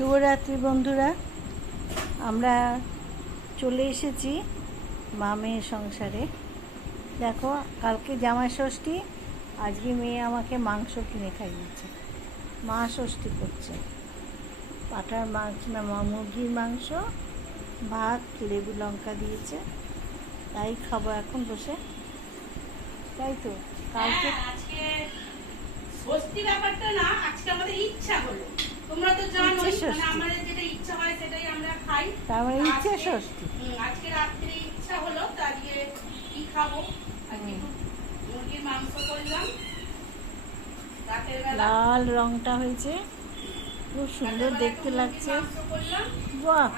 শুভরাত্রি বন্ধুরা। আমরা চলে এসেছি মা মেয়ের সংসারে। দেখো কালকে জামাই ষষ্ঠী আজকে মেয়ে আমাকে মাংস কিনে খাইয়েছে। মা ষষ্ঠী করছে। পাটার মাংস না মুরগির মাংস ভাত লেবু লঙ্কা দিয়েছে। তাই খাব এখন বসে। তাই তো কালকে হ্যাঁ, ষষ্ঠী ব্যাপারটা না আজকে আমাদের ইচ্ছা হলো। তোমরা তো জানো মানে আমাদের যেটা ইচ্ছা হয় সেটাই আমরা খাই। তার মানে ইচ্ছে ষষ্ঠী। আজকে রাত্রে ইচ্ছা হলো তো আজকে কি খাব? আজকে মুরগির মাংস করলাম। লাল রংটা হয়েছে। খুব সুন্দর দেখতে লাগছে। বাহ!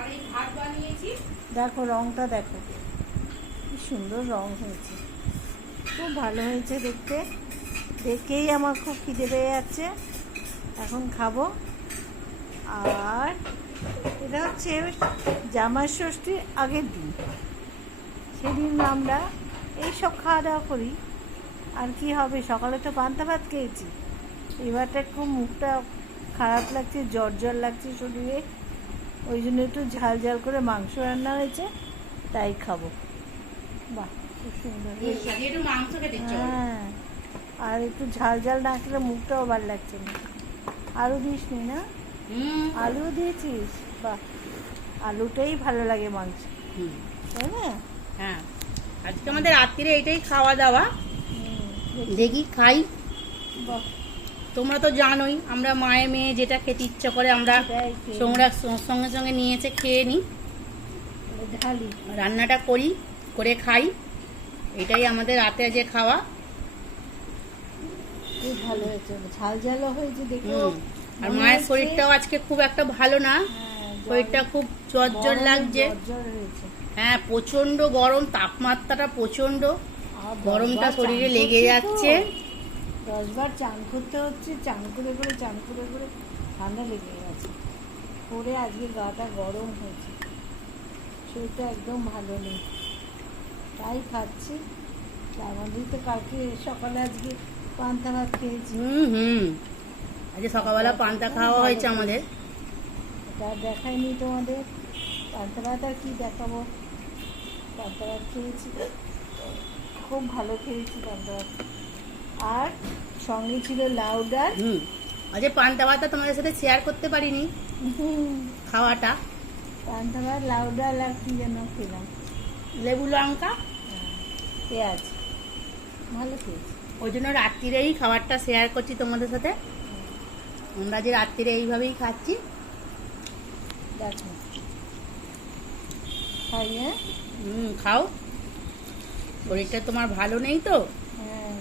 দেখো রংটা দেখো। কি সুন্দর রং হয়েছে। খুব ভালো হয়েছে দেখতে। দেখেই আমার খুব খিদে পেয়ে যাচ্ছে। এখন খাব। আর এটা হচ্ছে জামাই ষষ্ঠীর আগের দিন। সেদিন আমরা এইসব খাওয়া দাওয়া করি। আর কি হবে? সকালে তো পান্তা ভাত খেয়েছি। এবারটা খুব মুখটা খারাপ লাগছে জ্বর জ্বর লাগছে শরীরে। ওই জন্য একটু ঝাল ঝাল করে মাংস রান্না হয়েছে তাই খাব। বাহ খুব সুন্দর। হ্যাঁ আর একটু ঝাল ঝাল না খেলে মুখটাও ভালো লাগছে না। আলু দিস না? আলু দিয়েছিস? বাহ আলুটাই ভালো লাগে মাংস তাই না? হ্যাঁ। আজকে আমাদের রাত্রিরে এটাই খাওয়া দাওয়া। দেখি। খাই। তোমরা তো জানোই আমরা মায়ের মেয়ে যেটা খেতে ইচ্ছা করে আমরা তোমরা সঙ্গে সঙ্গে নিয়েছে খেয়ে নিই। রান্নাটা করি করে খাই। এটাই আমাদের রাতে যে খাওয়া। খুব ভালো হয়েছে। ঝাল ঝালও হয়েছে দেখো। আর মায়ের শরীরটাও আজকে খুব একটা ভালো না। শরীরটা খুব জ্বর জ্বর লাগছে। হ্যাঁ প্রচণ্ড গরম তাপমাত্রাটা প্রচণ্ড গরমটা শরীরে লেগে যাচ্ছে। দশবার চান করতে হচ্ছে চান করে করে চান করে করে ঠান্ডা লেগে গেছে। আজকে গাটা গরম হয়েছে। শরীরটা একদম ভালো নেই। তাই খাচ্ছি। তার মধ্যেই তো কালকে সকালে আজকে পান্তা ভাত খেয়েছি। হুম হুম। আজকে সকালবেলা পান্তা খাওয়া হয়েছে আমাদের। আর দেখাইনি তোমাদের। পান্তা ভাত আর কি দেখাবো? পান্তা ভাত খেয়েছি। খুব ভালো খেয়েছি পান্তা ভাত। আর সঙ্গে ছিল লাউ ডাল। হুম। আজকে পান্তা ভাতটা তোমাদের সাথে শেয়ার করতে পারিনি। খাওয়াটা। পান্তা ভাত লাউ ডাল আর কি যেন খেলাম। লেবু লঙ্কা। পেঁয়াজ। ভালো খেয়েছি। ওই জন্য রাত্রিরেই খাবারটা শেয়ার করছি তোমাদের সাথে। আমরা যে রাত্রিরে এইভাবেই খাচ্ছি। দেখো। খাই হ্যাঁ? হুম খাও। শরীরটা তোমার ভালো নেই তো? হ্যাঁ।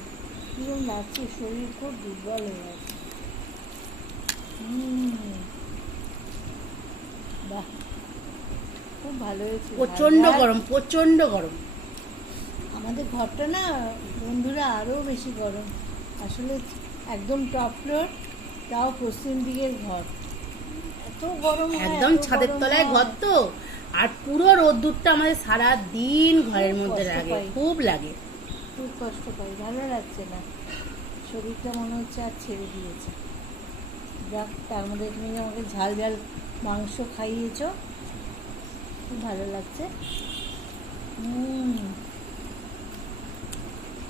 লাগছে শরীর খুব দুর্বল হয়ে গেছে বাহ। খুব ভালো হয়েছে। প্রচণ্ড গরম প্রচণ্ড গরম। আমাদের ঘরটা না বন্ধুরা আরও বেশি গরম। আসলে একদম টপ ফ্লোর। তাও পশ্চিম দিকের ঘর। এত গরম একদম ছাদের তলায় ঘর তো। আর পুরো রোদ্দুরটা আমাদের সারা দিন ঘরের মধ্যে লাগে খুব লাগে। খুব কষ্ট পাই ভালো লাগছে না। শরীরটা মনে হচ্ছে আর ছেড়ে দিয়েছে। যাক তার মধ্যে তুমি আমাকে ঝাল ঝাল মাংস খাইয়েছো খুব ভালো লাগছে। হুম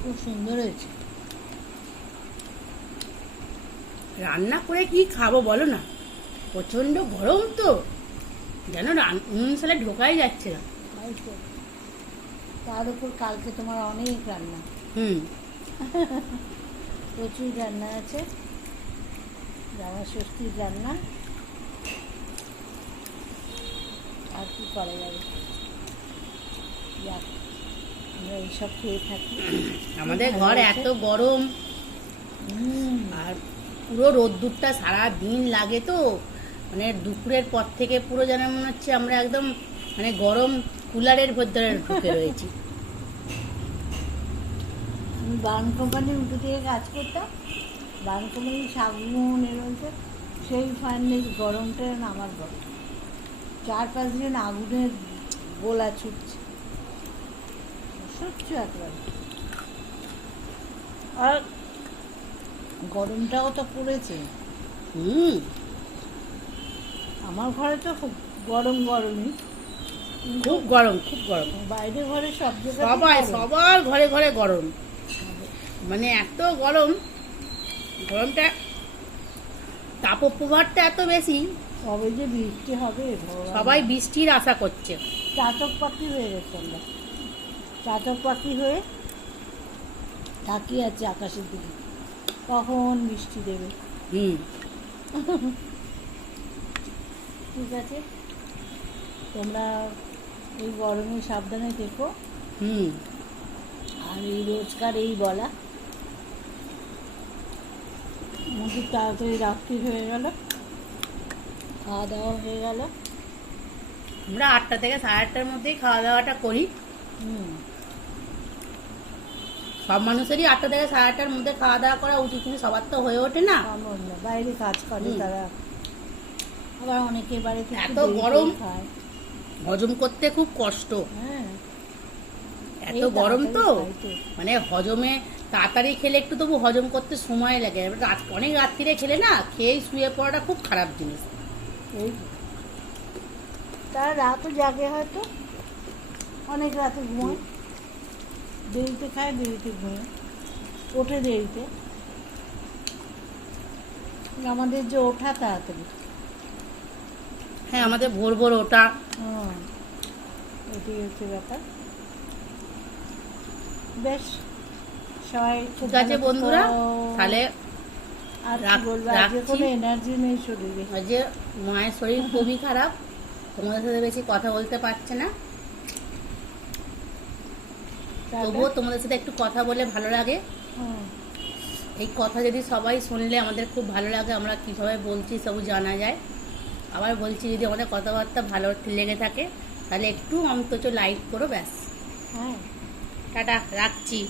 খুব সুন্দর হয়েছে। রান্না করে কি খাব বলো না? প্রচণ্ড গরম তো। যেন উনুন সালে ঢোকাই যাচ্ছে না। তার উপর কালকে তোমার অনেক রান্না। হুম। প্রচুর রান্না আছে। জামা ষষ্ঠীর রান্না। আর কি করা যাবে? যাক আমরা এইসব খেয়ে থাকি। আমাদের ঘর এত গরম। হুম, আর পুরো রোদ্দুরটা সারা দিন লাগে তো। মানে দুপুরের পর থেকে পুরো যেন মনে হচ্ছে আমরা একদম মানে গরম কুলারের ভেতরে ঢুকে রয়েছি। আমি বান কোম্পানির উঠে থেকে কাজ করতাম। বান কোম্পানির সাগুন এরকম সেই ফার্নেস গরমটা আমার গরম। চার পাঁচ দিন আগুনের গোলা ছুটছে। সহ্য একবার। আর গরমটাও তো পড়েছে। হুম। আমার ঘরে তো খুব গরম গরমই। খুব গরম খুব গরম। বাইরে ঘরে সব সবাই সবার ঘরে ঘরে গরম। মানে এত গরম গরমটা তাপপ্রবাহটা এত বেশি। কবে যে বৃষ্টি হবে সবাই বৃষ্টির আশা করছে। চাতক পাখি হয়ে গেছে আমরা। চাতক পাখি হয়ে তাকিয়ে আছে আকাশের দিকে। কখন বৃষ্টি দেবে? হুম। ঠিক আছে। তোমরা এই গরমে সাবধানে থেকো। হুম। আর এই রোজকার এই বলা। মুখে তাড়াতাড়ি রাত্রি হয়ে গেল। খাওয়া দাওয়া হয়ে গেল। আমরা আটটা থেকে সাড়ে আটটার মধ্যেই খাওয়া দাওয়াটা করি। হুম। সব মানুষেরই আটটা থেকে সাড়ে আটটার মধ্যে খাওয়া দাওয়া করা উচিত কিন্তু সবার তো হয়ে ওঠে না। বাইরে কাজ করে তারা। আবার অনেকে বাড়িতে এত গরম। হজম করতে খুব কষ্ট। হ্যাঁ। এত গরম তো। মানে হজমে তাড়াতাড়ি খেলে একটু তবু হজম করতে সময় লাগে। রাত- অনেক রাত্রিরে খেলে না খেয়েই শুয়ে পড়াটা খুব খারাপ জিনিস। তারা রাতও জাগে হয়তো অনেক রাতে ঘুমায়। দেরিতে খায় দেরিতে ঘুমায় ওঠে দেরিতে। আমাদের যে ওঠা তাড়াতাড়ি। হ্যাঁ আমাদের ভোর ভোর ওটা হুম এটাই হচ্ছে ব্যাপার। বেশ সবাই ঠিক আছে বন্ধুরা তাহলে আর কি বলব আজকে কোনো এনার্জি নেই শরীরে। যে মায়ের শরীর খুবই খারাপ। তোমাদের সাথে বেশি কথা বলতে পারছে না। তবুও তোমাদের সাথে একটু কথা বলে ভালো লাগে। এই কথা যদি সবাই শুনলে আমাদের খুব ভালো লাগে আমরা কীভাবে বলছি সব জানা যায়। আবার বলছি যদি আমাদের কথাবার্তা ভালো লেগে থাকে তাহলে একটু অন্তত লাইক করো ব্যাস। হ্যাঁ। টাটা রাখছি।